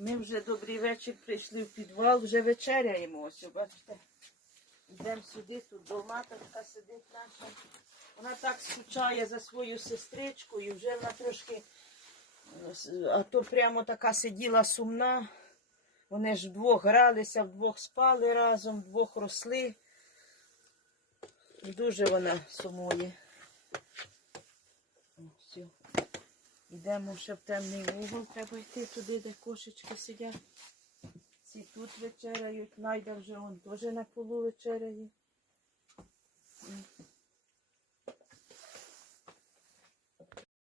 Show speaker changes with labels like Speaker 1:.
Speaker 1: Ми вже добрий вечір прийшли в підвал, вже вечеряємо. Ось, бачите. Йдемо сюди, тут доматочка сидить наша. Вона так скучає за свою сестричкою, вже вона трошки, а то прямо така сиділа сумна. Вони ж вдвох гралися, вдвох спали разом, вдвох росли. Дуже вона сумує. Все. Йдемо ще в темний угол, треба йти туди, де кошечки сидять. Ці тут вечеряють, найда вже он теж на полу вечеряє.